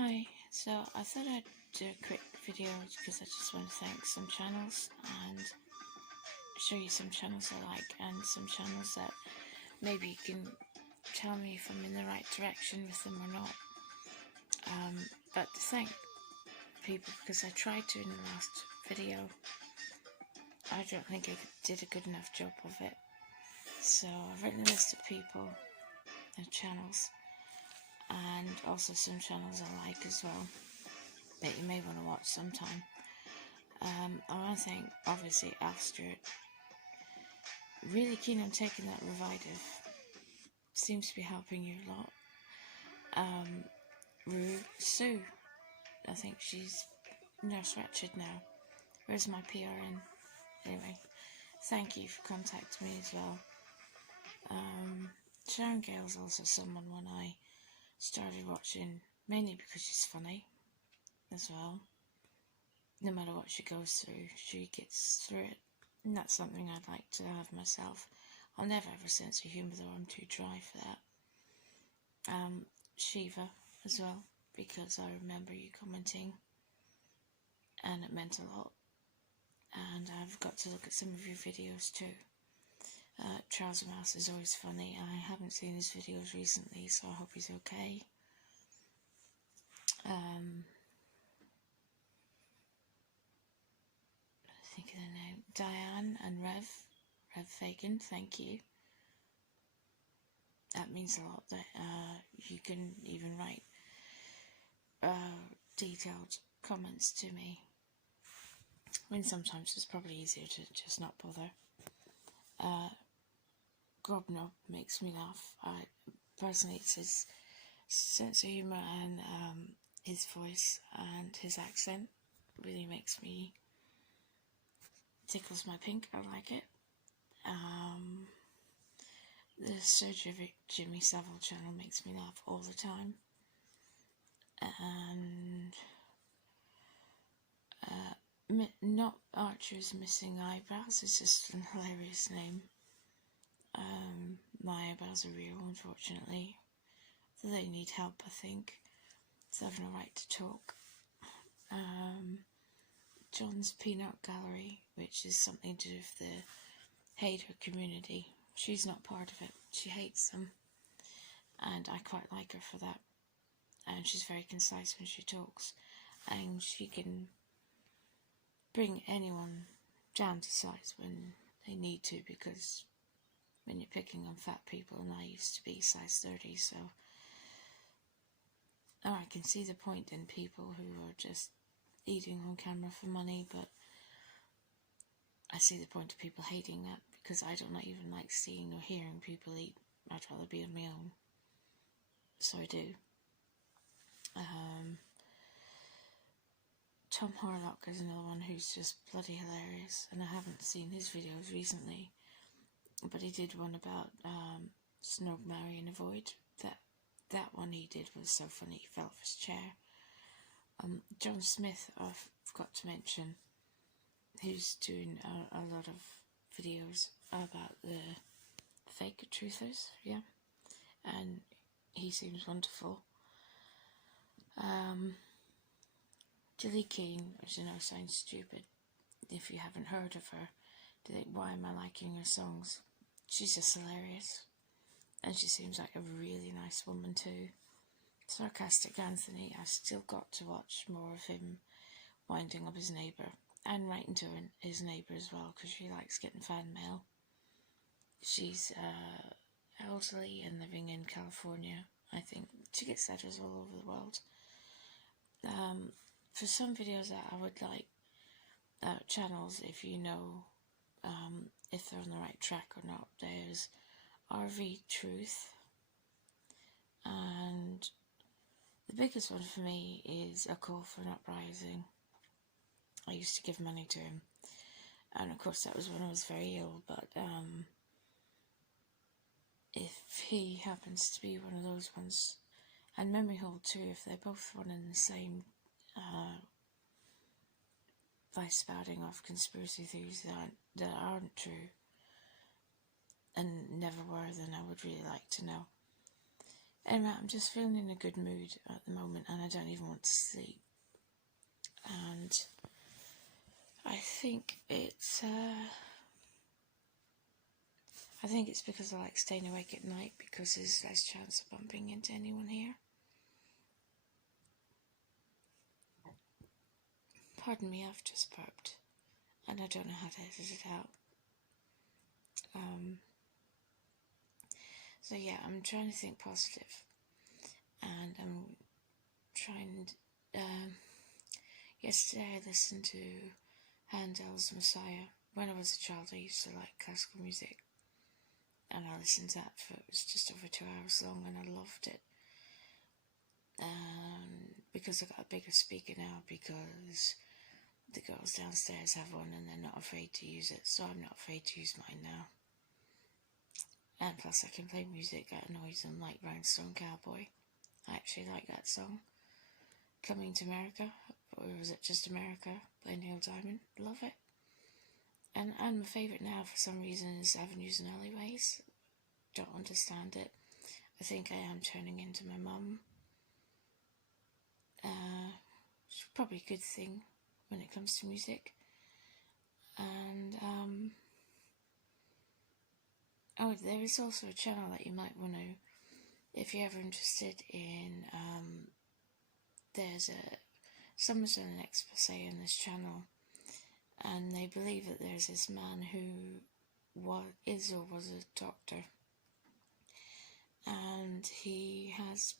Hi, so I thought I'd do a quick video because I just want to thank some channels and show you some channels I like and some channels that maybe you can tell me if I'm in the right direction with them or not. But to thank people because I tried to in the last video. I don't think I did a good enough job of it. So I've written a list of people and channels, and also some channels I like as well that you may want to watch sometime. I want to thank obviously Al Stewart. Really keen on taking that Revitive. Seems to be helping you a lot. Sue, I think she's Nurse Wretched now. Where's my PRN? Anyway, thank you for contacting me as well. Sharon Gale's also someone when I started watching, mainly because she's funny as well. No matter what she goes through, she gets through it. And that's something I'd like to have myself. I'll never have a sense of humour though, I'm too dry for that. Shiva as well, because I remember you commenting and it meant a lot. And I've got to look at some of your videos too. Trouser Mouse is always funny. I haven't seen his videos recently, so I hope he's okay. Think of the name. Diane and Rev Fagan, thank you. That means a lot that you can even write detailed comments to me. I mean, sometimes it's probably easier to just not bother. Grobnob makes me laugh. Personally, it's his sense of humour and his voice and his accent really makes me, tickles my pink. I like it. The Surgery Jimmy Savile channel makes me laugh all the time. And Not Archer's Missing Eyebrows is just an hilarious name. My eyebrows are real, unfortunately. They need help, I think. So I have no right to talk. John's Peanut Gallery, which is something to do with the hater community. She's not part of it. She hates them. And I quite like her for that. And she's very concise when she talks. And she can bring anyone down to size when they need to, because when you're picking on fat people, and I used to be size 30, so I can see the point in people who are just eating on camera for money, but I see the point of people hating that, because I don't even like seeing or hearing people eat. I'd rather be on my own. So I do. Tom Harlock is another one who's just bloody hilarious, and I haven't seen his videos recently, but he did one about Snog, Marry and Avoid. That one he did was so funny, he fell off his chair. John Smith, I forgot to mention, who's doing a lot of videos about the fake truthers, yeah, and he seems wonderful. Gilly Keane, which I know sounds stupid if you haven't heard of her, to think, why am I liking her songs? She's just hilarious, and she seems like a really nice woman too. Sarcastic Anthony, I've still got to watch more of him winding up his neighbour, and writing to his neighbour as well, because she likes getting fan mail. She's elderly and living in California, I think. She gets letters all over the world. For some videos that I would like, channels, if you know if they're on the right track or not, there's RV Truth, and the biggest one for me is A Call for an Uprising. I used to give money to him, and of course that was when I was very ill, but if he happens to be one of those ones, and Memory Hole too, if they're both running the same by spouting off conspiracy theories that aren't true and never were, then I would really like to know. Anyway, I'm just feeling in a good mood at the moment, and I don't even want to sleep. And I think it's because I like staying awake at night, because there's less chance of bumping into anyone here. Pardon me, I've just burped, and I don't know how to edit it out. So yeah, I'm trying to think positive, and I'm trying. Yesterday I listened to Handel's Messiah. When I was a child, I used to like classical music, and I listened to that for, it was just over 2 hours long, and I loved it. Because I got a bigger speaker now, because the girls downstairs have one and they're not afraid to use it, so I'm not afraid to use mine now. And plus I can play music that annoys them, like Rhinestone Cowboy. I actually like that song. Coming to America, or was it just America, by Neil Diamond. Love it. And my favourite now for some reason is Avenues and Alleyways. Don't understand it. I think I am turning into my mum. It's probably a good thing when it comes to music. And oh, there is also a channel that you might want to, if you're ever interested in, there's someone's done an expose on this channel, and they believe that there's this man who is or was a doctor, and he has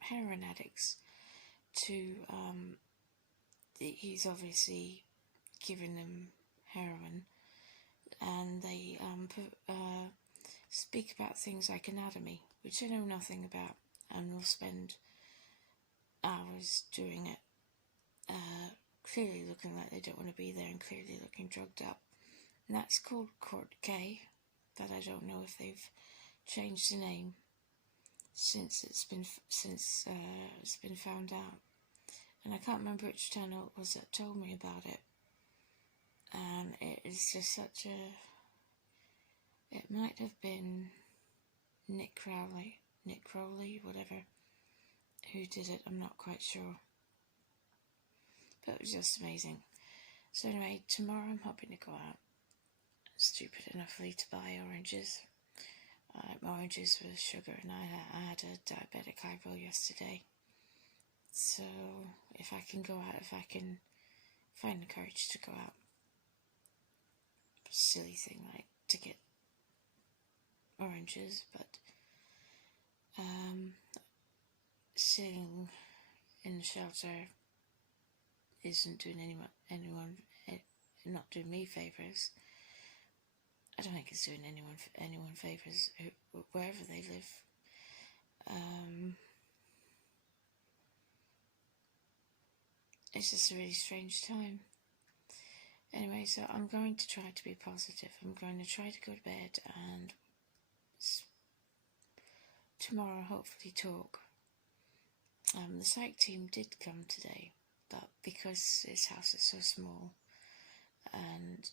heroin addicts to, he's obviously giving them heroin, and they speak about things like anatomy, which I know nothing about, and will spend hours doing it, clearly looking like they don't want to be there and clearly looking drugged up. And that's called Court K, but I don't know if they've changed the name since it's been found out. And I can't remember which channel it was that told me about it. And it is just such a... It might have been Nick Crowley, whatever, who did it. I'm not quite sure. But it was just amazing. So anyway, tomorrow I'm hoping to go out. Stupid enoughly to buy oranges. Oranges with sugar, and I had a diabetic eyeball yesterday. So if I can go out, if I can find the courage to go out, silly thing like to get oranges, but sitting in the shelter isn't doing anyone not doing me favours. I don't think it's doing anyone favours wherever they live. It's just a really strange time. Anyway, so I'm going to try to be positive. I'm going to try to go to bed and tomorrow hopefully talk. The psych team did come today, but because this house is so small, and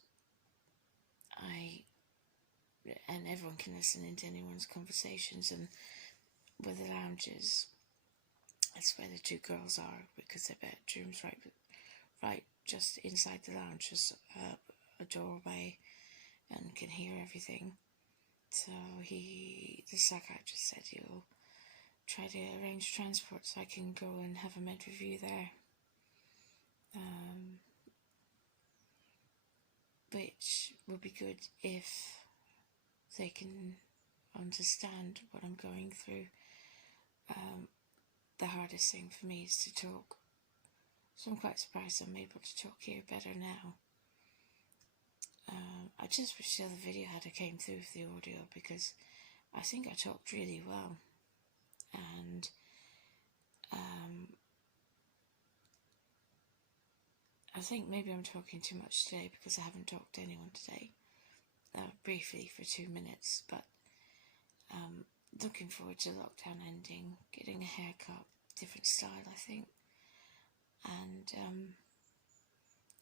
everyone can listen into anyone's conversations, and with the lounges, that's where the two girls are, because their bedroom's right just inside the lounge, just a doorway, and can hear everything. So the psychiatrist said he'll try to arrange transport so I can go and have a med review there. Which would be good if they can understand what I'm going through. The hardest thing for me is to talk. So I'm quite surprised I'm able to talk here better now. I just wish the other video had came through with the audio, because I think I talked really well. And I think maybe I'm talking too much today because I haven't talked to anyone today. Briefly for 2 minutes, but looking forward to lockdown ending, getting a haircut, different style I think, and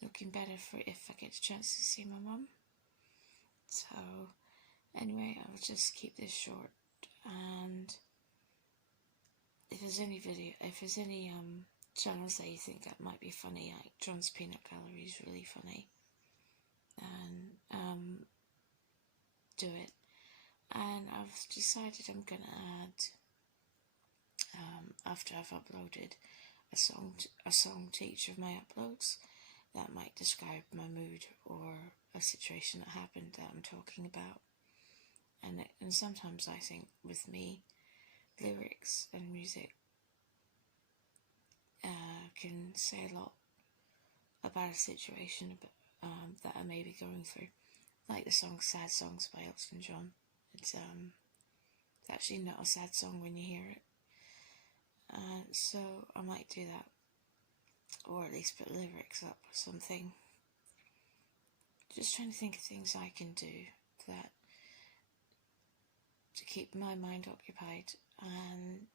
looking better for if I get a chance to see my mum. So anyway, I'll just keep this short, and there's any channels that you think that might be funny, like John's Peanut Gallery is really funny, and do it. And I've decided I'm gonna add, after I've uploaded a song to each of my uploads that might describe my mood or a situation that happened that I'm talking about. And sometimes I think with me, lyrics and music can say a lot about a situation that I may be going through. Like the song Sad Songs by Elton John. It's actually not a sad song when you hear it. So I might do that. Or at least put lyrics up or something. Just trying to think of things I can do that to keep my mind occupied and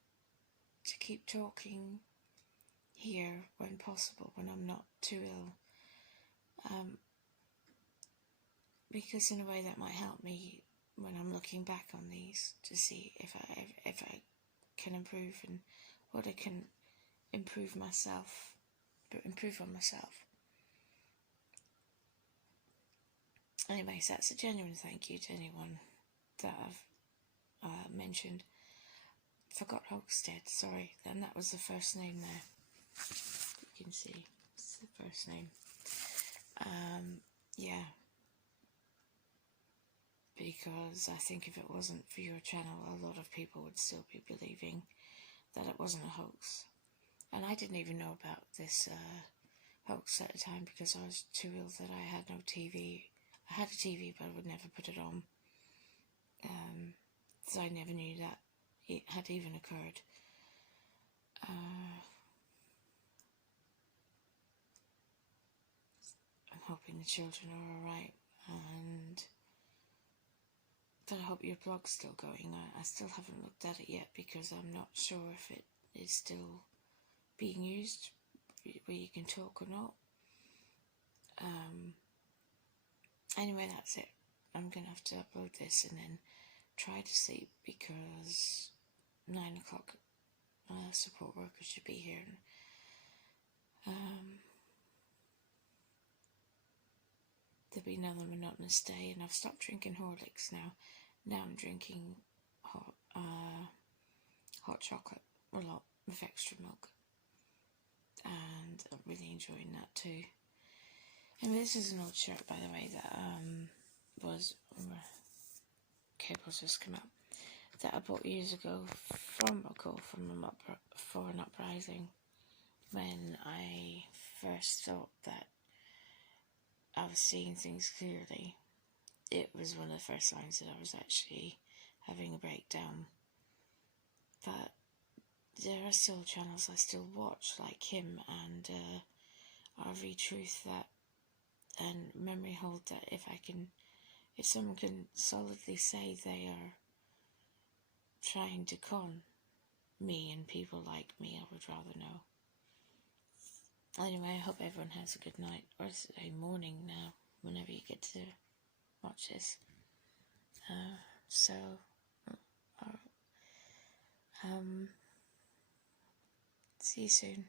to keep talking here when possible, when I'm not too ill. Because in a way that might help me when I'm looking back on these to see if I can improve and what I can improve on myself. Anyways, that's a genuine thank you to anyone that I've mentioned. Forgot Hogsted, sorry, and that was the first name there. You can see it's the first name. Yeah. Because I think if it wasn't for your channel, a lot of people would still be believing that it wasn't a hoax. And I didn't even know about this hoax at the time because I was too ill that I had no TV. I had a TV, but I would never put it on. So I never knew that it had even occurred. I'm hoping the children are alright, but I hope your blog's still going. I still haven't looked at it yet because I'm not sure if it is still being used, where you can talk or not. Anyway, that's it. I'm going to have to upload this and then try to sleep because 9 o'clock support workers should be here. There'll be another monotonous day, and I've stopped drinking Horlicks now. Now I'm drinking hot chocolate a lot with extra milk, and I'm really enjoying that too. And this is an old shirt, by the way, that cables just come out, that I bought years ago from a call for an uprising, when I first thought that I was seeing things clearly. It was one of the first signs that I was actually having a breakdown. But there are still channels I still watch, like him and RV Truth, that and Memory Hold, that if someone can solidly say they are trying to con me and people like me, I would rather know. Anyway, I hope everyone has a good night, or a morning now, whenever you get to watch this. See you soon.